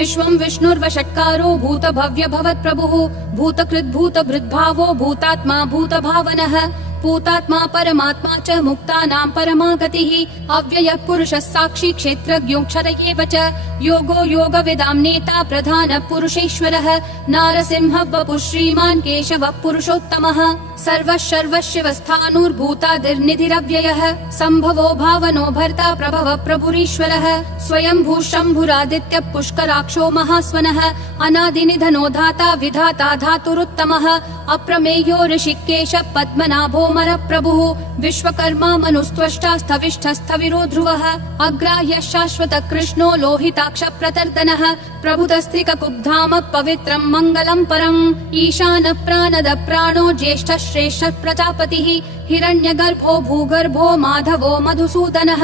विश्वं विष्णुर्वषट्कारो भूतभव्य भवत्प्रभुः भूतकृद्भूतभृद्भावो भूतात्मा भूतभावनः भूतात्मा परमात्मा च मुक्तानां परमा गतिः अव्ययः पुरुषः साक्षी क्षेत्रज्ञोऽक्षर एव च योगो योगविदां नेता प्रधानः पुरुषेश्वरः नारसिंहः वपुः श्रीमान् केशवः पुरुषोत्तमः सर्वः सर्वशिवस्थाणुर्भूतादिर्निधिरव्ययः सम्भवो भावनो भर्ता प्रभवः प्रभुरीश्वरः स्वयंभू शम्भुरादित्यः पुष्कराक्षो महास्वनः अनादिनिधनो धाता विधाता धातुरुत्तमः अप्रमेयो ऋषिकेशः पद्मनाभो मरप्रभुः विश्वकर्मा मनुस्त्वष्टा स्थविष्ठस्थविरो ध्रुवः अग्राह्यः शाश्वतः कृष्णो लोहिताक्ष प्रतर्दनः प्रभुतस्त्रिककुब्धाम पवित्रं मङ्गलं परम् ईशानः प्राणदः प्राणो ज्येष्ठः श्रेष्ठः प्रजापतिः हिरण्यगर्भो भूगर्भो माधवो मधुसूदनः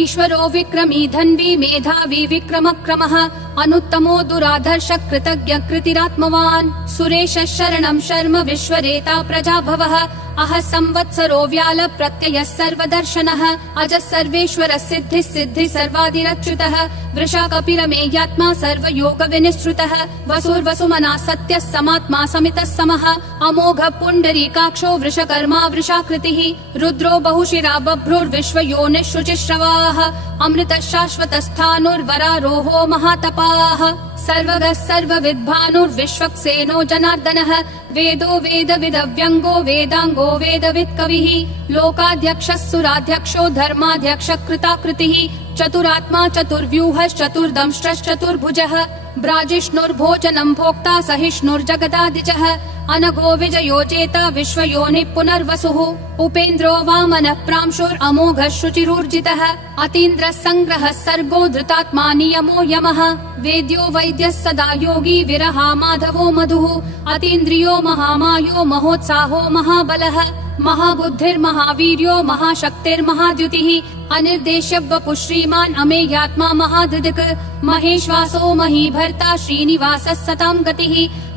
ईश्वरो विक्रमी धन्वी मेधावी विक्रमक्रमः अनुत्तमो दुराधर्ष कृतज्ञ कृतिरात्मवान् सुरेशः शरणं शर्म विश्वरेता प्रजाभवः अहः संवत्सरो व्याल प्रत्ययः सर्वदर्शनः अजः सर्वेश्वरः सिद्धिः सिद्धिः सर्वादिरच्युतः वृषा कपिरमेयात्मा सर्वयोग विनिश्रुतः वसुर्वसुमना सत्यः समात्मा समितः समः अमोघः पुण्डरीकाक्षो वृषकर्मा वृषाकृतिः रुद्रो बहुशिरा बभ्रुर्विश्वयोनिः शुचिश्रवाः अमृतः शाश्वतस्थाणुर्वरारोहो महातपाः सर्वगः सर्वविद्भानुर्विश्वक्सेनो जनार्दनः वेदो वेदविदव्यङ्गो वेदाङ्गो वेदवित्कविः लोकाध्यक्षः सुराध्यक्षो धर्माध्यक्षः कृताकृतिः चतुरात्मा चतुर्व्यूहश्चतुर्दंष्ट्रश्चतुर्भुजः ब्राजिष्णुर्भोजनं भोक्ता सहिष्णुर्जगदादिजः अनघो विजयो जेता विश्वयोनिः पुनर्वसुः उपेन्द्रो वामनः प्रांशुरमोघः शुचिरूर्जितः अतीन्द्रः सङ्ग्रहः सर्गो धृतात्मा नियमो यमः वेद्यो वैद्यः सदा योगी विरहा माधवो मधुः अतीन्द्रियो महामायो महोत्साहो महाबलः महाबुद्धिर्महावीर्यो महाशक्तिर्महाद्युतिः अनिर्देश्य वपुः श्रीमान् अमेयात्मा महाधृदिक् महेश्वासो महीभर्ता श्रीनिवासः सतां गतिः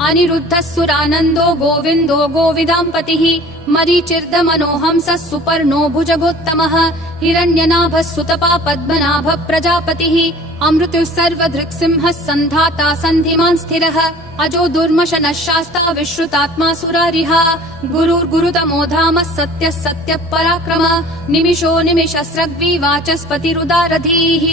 अनिरुद्धः सुरानन्दो गोविन्दो गोविदाम्पतिः मरीचिर्दमनोहंसः सुपर्णो भुजगोत्तमः हिरण्यनाभः सुतपा पद्मनाभः प्रजापतिः अमृतुः सर्वधृक्सिंहः सन्धाता सन्धिमान् स्थिरः अजो दुर्मशनः शास्ता विश्रुतात्मा सुरारिः गुरुर्गुरुतमो धामः सत्यः सत्यः पराक्रमः निमिषो निमिषस्रग्वी वाचस्पतिरुदारधीः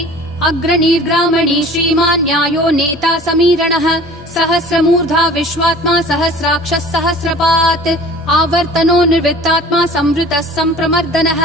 अग्रणीर्ग्रामणी श्रीमान् न्यायो नेता समीरणः सहस्रमूर्धा विश्वात्मा सहस्राक्षः सहस्रपात् आवर्तनो निर्वृत्तात्मा संवृतः सम्प्रमर्दनः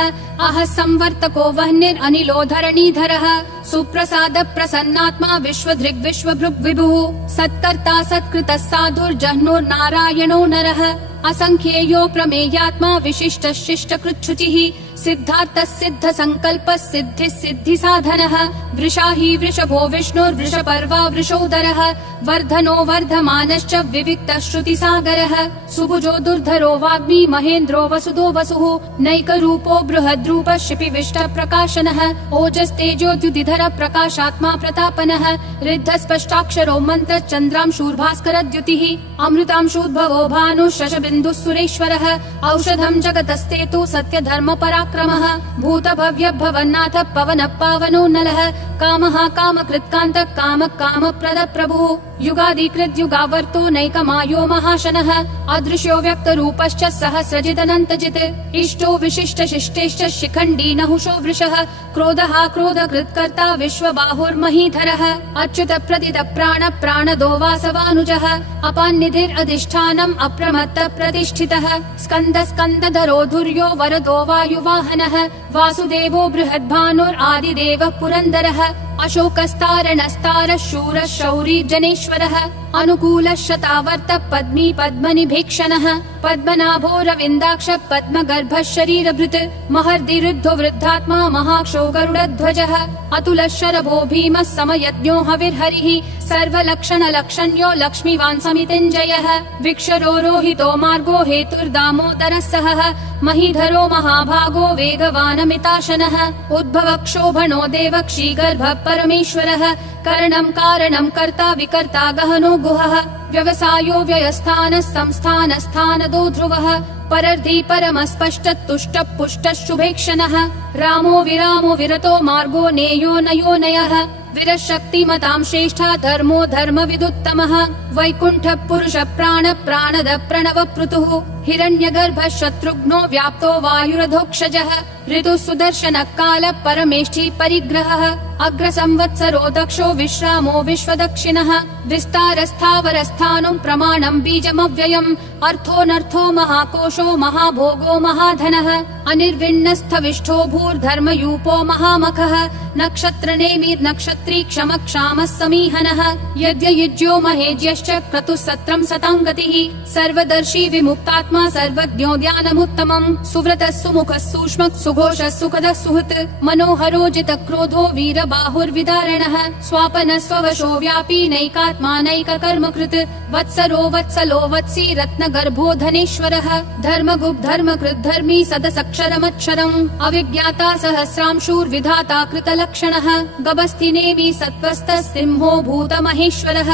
अहः संवर्तको वह्निरनिलो धरणीधरः सुप्रसाद प्रसन्नात्मा विश्वधृग् विश्वभृग् विभुः सत्कर्ता सत्कृतः साधुर्जह्नुर्नारायणो नरः असंख्येयो प्रमेयात्मा विशिष्टः शिष्टकृच्छुचिः सिद्धार्थः सिद्ध संकल्पः सिद्धिः सिद्धि साधनः वृषाही वृषभो विष्णुर्वृषपर्वा वृषोदरः वर्धनो वर्धमानश्च विविक्तः श्रुतिसागरः सुभुजो दुर्धरो वाग्मी महेन्द्रो वसुदो वसुः नैकरूपो बृहद्रूपः शिपिविष्टः प्रकाशनः ओजस्तेजोद्युतिधर प्रकाशात्मा प्रतापनः ऋद्धस्पष्टाक्षरो मन्त्रः चन्द्रांशूर्भास्करद्युतिः अमृतांशूद्भवो भानुः शशबिन्दुः सुरेश्वरः औषधं जगतस्तेतु सत्यधर्म पराक्रमः भूतभव्य भवन्नाथ पवनः पावनो नलः कामः कामकृत्कान्तः कामः कामप्रदः प्रभुः युगादिकृत् युगावर्तो नैकमायो महाशनः अदृश्यो व्यक्तरूपश्च सहस्रजिदनन्तजित् इष्टो विशिष्ट शिष्टेश्च शिखण्डी नहुषो वृषः क्रोधः क्रोधकृत्कर्ता विश्वबाहुर्महीधरः अच्युत प्रदित प्राण प्राणदो वासवानुजः अपान्निधिरधिष्ठानम् अप्रमत्त प्रतिष्ठितः स्कन्द स्कन्दधरो धुर्यो वरदो वायुवाहनः वासुदेवो बृहद्भानुरादिदेवः पुरन्दरः अशोकस्तारणस्तारः शूरः शौरी जनेश्वरः अनुकूलः शतावर्त पद्मी पद्मनिभीक्षणः पद्मनाभो रविन्दाक्ष पद्मगर्भः शरीरभृत् महर्दिरुद्धो वृद्धात्मा महाक्षो गरुडध्वजः अतुलः शरभो भीमः समयज्ञो हविर्हरिः सर्वलक्षणलक्षण्यो लक्ष्मीवान् समितिञ्जयः विक्षरो रोहितो मार्गो हेतुर्दामोदरः सहः महीधरो महाभागो वेगवानमिताशनः उद्भवक्षोभणो देवक्षीगर्भः परमेश्वरः करणं कारणं कर्ता विकर्ता गहनो गुहः व्यवसायो व्ययस्थानः संस्थानस्थानदो ध्रुवः परर्धि परमस्पष्ट तुष्ट पुष्ट शुभेक्षणः रामो विरामो विरतो मार्गो नेयो नयो नयः विरशक्तिमतां श्रेष्ठा धर्मो धर्मविदुत्तमः वैकुण्ठ पुरुष प्राण प्राणद प्रणव पृतुः हिरण्यगर्भ शत्रुघ्नो व्याप्तो वायुरधोक्षजः ऋतु सुदर्शन काल परमेष्ठी परिग्रहः अग्र संवत्सरो दक्षो विश्रामो विश्वदक्षिणः विस्तारस्थावरस्थानं प्रमाणं बीजमव्ययम् अर्थोऽनर्थो महाकोशो महाभोगो महाधनः अनिर्विण्णस्थविष्ठो भूर्धर्मयूपो महामखः नक्षत्रनेमिर् नक्षत्री क्षम क्षामः समीहनः यज्ञयुज्यो महेज्यश्च क्रतुः सत्रं सताङ्गतिः सर्वदर्शी विमुक्तात्मा सर्वज्ञो ध्यानमुत्तमम् सुव्रतः सुमुखः सूक्ष्मः सुघोषः सुखदः सुहृत् मनोहरो जितक्रोधो वीरबाहुर्विदारणः स्वापनः स्ववशो व्यापी नैकात्मा नैककर्मकृत् वत्सरो वत्सलो वत्सी रत्नगर्भो धनेश्वरः धर्मगुप् धर्मकृत् धर्मी सदसक्षरमक्षरम् अविज्ञाता सहस्रांशूर्विधाता कृतलक्षणः गभस्तिनेमि सत्त्वस्तः सिंहो भूतमहेश्वरः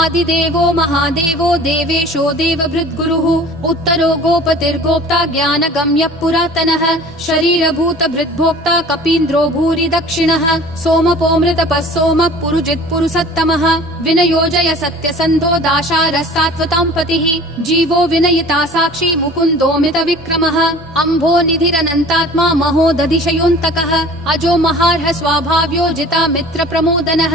आदिदेवो महादेवो देवेशो देवभृद्गुरुः उत्तरो गोपतिर्गोप्ता ज्ञानगम्यः पुरातनः शरीरभूत भृद्भोक्ता कपीन्द्रो भूरि दक्षिणः सोमपोमृतपः सोमः पुरुजित् पुरुषोत्तमः विनयोजय सत्यसन्धो दाशारः सात्वतां पतिः जीवो विनयिता साक्षी मुकुन्दोमित विक्रमः अम्भो निधिरनन्तात्मा महोदधिशयोऽन्तकः अजो महार्ह स्वाभाव्यो जिता मित्र प्रमोदनः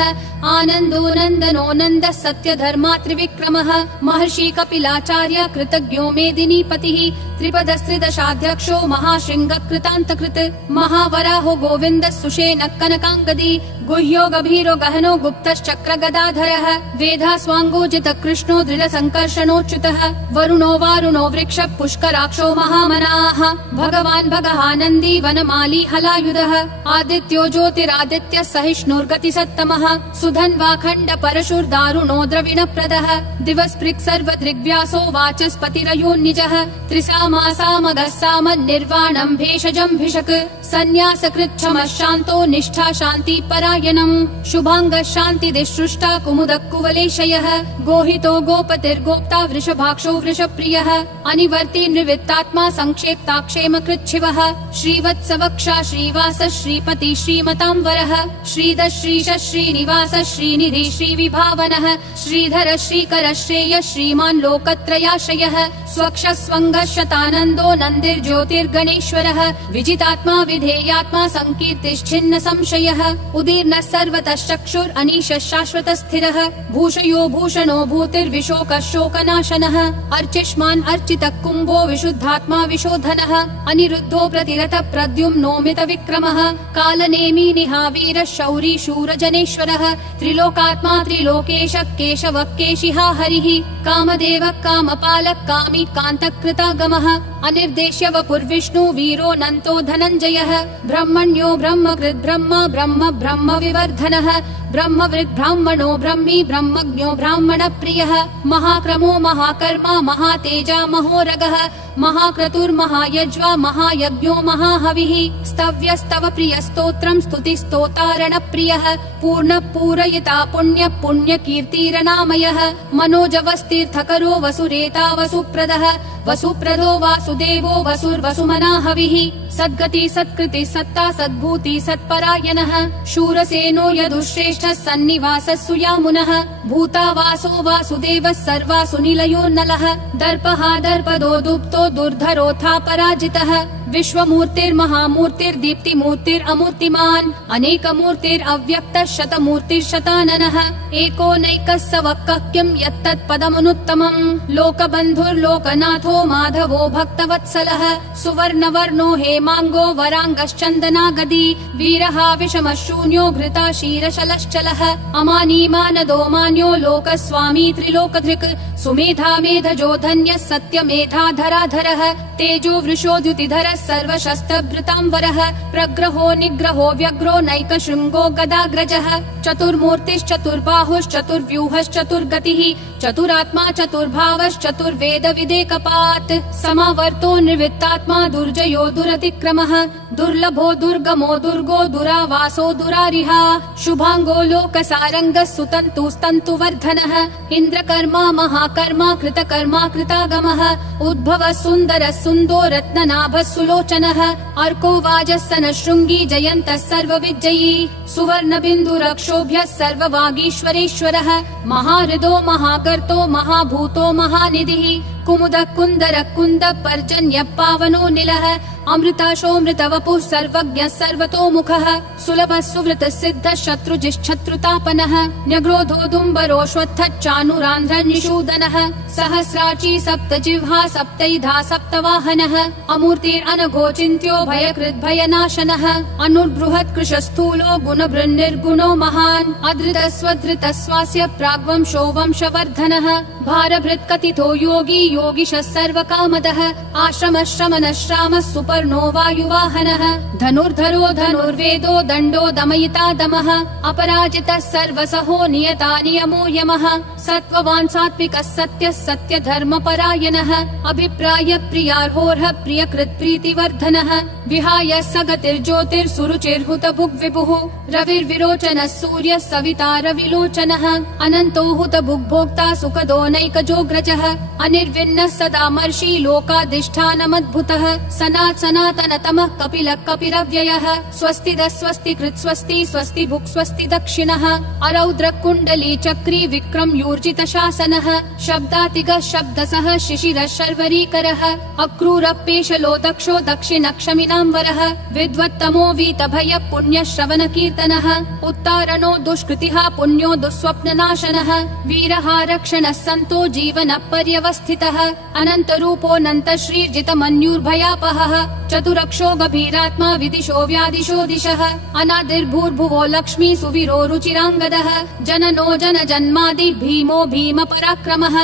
आनन्दो नन्दनो नन्दः सत्य धर्मा त्रिविक्रमः महर्षि कपिलाचार्य कृतज्ञो मेदिनीपतिः त्रिपदस्त्रिदशाध्यक्षो महाशृङ्ग कृतान्तकृत् महावराहो गोविन्दः सुषेणः कनकाङ्गदी गुह्यो गभीरो गहनो गुप्तश्चक्र गदाधरः वेधास्वाङ्गोजित कृष्णो दृढ संकर्षणोच्युतः वरुणो वारुणो वृक्ष पुष्कराक्षो महामनाः भगवान् भगहानन्दी वनमाली हलायुधः आदित्यो ज्योतिरादित्य सहिष्णुर्गति सत्तमः सुधन्वाखण्ड परशुर्दारुणो द्रविणप्रदः दिवस्पृक् सर्वदृग्व्यासो वाचस्पतिरयोन्निजः त्रिसामासामगः साम निर्वाणं भेषजं भिषक् सन्न्यासकृच्छमः शान्तो निष्ठा शान्ति परायणम् शुभाङ्गः शान्तिदिसृष्टा कुमुदः कुवलेशयः गोहितो गोपतिर्गोप्ता वृषभाक्षो वृषप्रियः अनिवर्ति निवृत्तात्मा संक्षेप्ताक्षेम कृच्छिवः श्रीवत्सवक्षा श्रीवास श्रीपति श्रीमतां वरः श्रीधर श्रीश श्रीनिवास श्रीनिधि श्रीविभावनः श्रीधर श्रीकर श्रेय श्रीमान् लोकत्रयाश्रयः स्वक्ष स्वङ्ग शतानन्दो नन्दिर्ज्योतिर्गणेश्वरः विजितात्मा विधेयात्मा संकीर्तिश्छिन्न संशयः उदीर्णः सर्वतः चक्षुर् अनीशः शाश्वत स्थिरः भूषयो भूषणो भूतिर्विशोकः शोकनाशनः अर्चिष्मान् अर्चितः कुम्भो विशुद्धात्मा विशोधनः अनिरुद्धो प्रतिरथ प्रद्युम्नोमित विक्रमः कालनेमी निहावीरः शौरी शूरजनेश्वरः त्रिलोकात्मा त्रिलोकेश केशवः केशिहा हरिः कामदेवः कामपालः कामी कान्तकृतागमः अनिर्देश्य वपुर्विष्णु वीरो नन्तो धनञ्जयः ब्रह्मण्यो ब्रह्मकृत् ब्रह्म ब्रह्म ब्रह्म विवर्धनः ब्रह्मवृद् ब्राह्मणो ब्रह्मी ब्रह्मज्ञो ब्राह्मण प्रियः महाक्रमो महाकर्मा महातेजा महोरगः महाक्रतुर्महायज्वा महायज्ञो महाहविः स्तव्यस्तव प्रिय स्तोत्रम् स्तुतिस्तोतारण प्रियः पूर्ण पूरयिता पुण्य पुण्य कीर्तिरनामयः मनोजवस्तीर्थकरो वसुरेता वसुप्रदः वसुप्रदो वासुदेवो वसुर्वसुमनाहविः सद्गति सत्कृति सत्ता सद्भूति सत्परायणः शूरसेनो यदुश्रेष्ठः सन्निवासः सुयामुनः भूतावासो वासुदेवः सर्वासु निलयो नलः दर्पः दर्पदो दुप्तो दुर्धरोऽथा पराजितः विश्वमूर्तिर्महामूर्तिर्दीप्तिमूर्तिरमूर्तिमान् अनेकमूर्तिरव्यक्तः शतमूर्तिर्शताननः एकोनैकः सवक्कः किं यत्तत्पदमनुत्तमम् लोकबन्धुर्लोकनाथो माधवो भक्तवत्सलः सुवर्णवर्णो हेमाङ्गो वराङ्गश्चन्दनागदी वीरः विषमः शून्यो घृता क्षीरशलश्चलः अमानीमानदो मान्यो लोकस्वामी त्रिलोकधृक् सुमेधा मेधजो धन्यः सत्यमेधाधराधरः तेजो वृषोद्युतिधरः सर्वशस्त्रभृतांवरः प्रग्रहो निग्रहो व्यग्रो नैकशृङ्गो गदाग्रजः चतुर्मूर्तिश्चतुर्बाहुश्चतुर्व्यूहश्चतुर्गतिः चतुरात्मा चतुर्भावश्चतुर्वेद विदेकपात् समावर्तो निर्वृत्तात्मा दुर्जयो दुरतिक्रमः दुर्लभो दुर्गमो दुर्गो दुरावासो दुरारिहा शुभांगो लोकसारङ्गः सुतन्तुस्तन्तुवर्धनः इन्द्रकर्मा महाकर्मा कृतकर्मा कृतागमः उद्भवः सुन्दरः सुन्दो रत्ननाभः सुलोचनः अर्को वाजस्सनः शृङ्गी जयन्तः सर्वविजयी सुवर्णबिन्दुरक्षोभ्यः सर्ववागीश्वरेश्वरः महाहृदो महाकर्तो महाभूतो महानिधिः कुमुदः कुन्दरः कुन्दः पर्जन्यः पावनो निलः अमृताशोऽमृतवपुः सर्वज्ञः सर्वतोमुखः सुलभः सुवृतः सिद्धः शत्रुजिश्शत्रुतापनः न्यग्रोधोदुम्बरोऽश्वत्थः चानुरान्ध्रः निषूदनः सहस्राची सप्तजिह्वा सप्तैधा सप्तवाहनः अमूर्तिरनघोचिन्त्यो भयकृद्भयनाशनः अनुर्बृहत्कृशस्थूलो गुणभृन्निर्गुणो महान् अधृतस्वधृतः स्वास्य प्राग्वंशो वंशवर्धनः भारभृत्कथितो योगी योगिशः सर्वकामदः आश्रमः श्रमणः श्रामः सुपर्णो वायुवाहनः धनुर्धरो धनुर्वेदो दण्डो दमयिता दमः अपराजितः सर्वसहो नियता नियमो यमः सत्त्ववान् सात्विकः सत्यः सत्यधर्मपरायणः अभिप्राय प्रियार्होर्ह प्रियकृत् प्रीतिवर्धनः विहाय सगतिर्ज्योतिर्सुरुचिर्हुतभुग्विभुः रविर्विरोचनः सूर्यः सविता रविलोचनः अनन्तो हुतभुग्भोक्ता सुखदो नैकजोग्रजः अनिर्विण्णः सदा मर्षि लोकाधिष्ठानमद्भुतः सनातनतमः कपिलः कपिरव्ययः स्वस्तिदः स्वस्तिकृत् स्वस्ति स्वस्ति भुक् स्वस्ति दक्षिणः अरौद्र कुण्डली चक्री विक्रम यूर्जित शासनः शब्दातिगः शब्दसः शिशिरः शर्वरीकरः अक्रूरपेशलो दक्षो दक्षिणक्षमिनाम्बरः विद्वत्तमो वीतभय पुण्यश्रवण कीर्तनः उत्तारणो दुष्कृतिः पुण्यो दुःस्वप्ननाशनः वीरः रक्षणः सन्तो जीवनः पर्यवस्थितः अनन्तरूपोऽनन्त श्रीर्जितमन्युर्भयापहः चतुरक्षो गभीरात्मा विदिशो व्यादिशो दिशः अनादिर्भूर्भुवो लक्ष्मी सुवीरो रुचिराङ्गदः जननो जनजन्मादि भीमो भीम पराक्रमः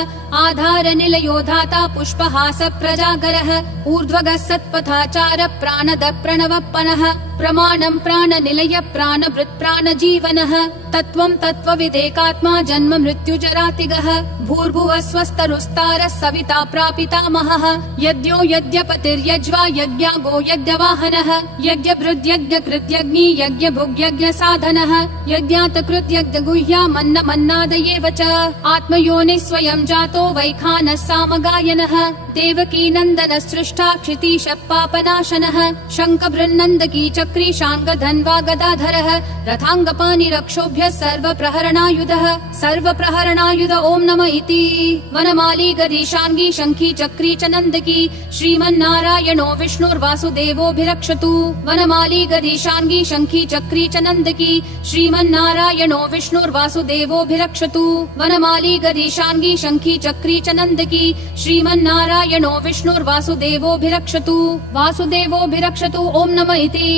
आधार निलयो धाता पुष्पहास प्रजागरः ऊर्ध्वगः सत्पथाचार प्राणद प्रणवप्पनः प्रमाणं प्राणनिलय प्राणभृत् प्राणजीवनः तत्त्वं तत्त्वविदेकात्मा जन्म मृत्युजरातिगः भूर्भुवः स्वस्तरुस्तारः सविता प्रापितामहः यज्ञो यज्ञपतिर्यज्वा यज्ञागो यज्ञवाहनः यज्ञभृद्यज्ञकृत्यग्नि यज्ञभुग्यज्ञसाधनः यज्ञातकृत्यज्ञगुह्यामन्नमन्नादयेव च आत्मयोनिः स्वयं जातो वैखानः सामगायनः देवकी नन्दनः सृष्टा क्षितीशः पापनाशनः शङ्खबृन्नन्दकी चक्री शाङ्गधन्वा गदाधरः रथाङ्गपाणिरक्षोभ्यः सर्वप्रहरणायुधः सर्वप्रहरणायुध ॐ नमः इति वनमाली गदीशाङ्गी शङ्खी चक्री च नन्दकी श्रीमन्नारायणो विष्णुर्वासुदेवोऽभिरक्षतु वनमाली गदीशाङ्गी शङ्खी चक्री च नन्दकी श्रीमन्नारायणो विष्णुर्वासुदेवोऽभिरक्षतु वनमाली गदीशाङ्गी शङ्खी चक्री च नन्दकी श्रीमन्नारायणो विष्णुर्वासुदेवोऽभिरक्षतु वासुदेवोऽभिरक्षतु ॐ नमः इति।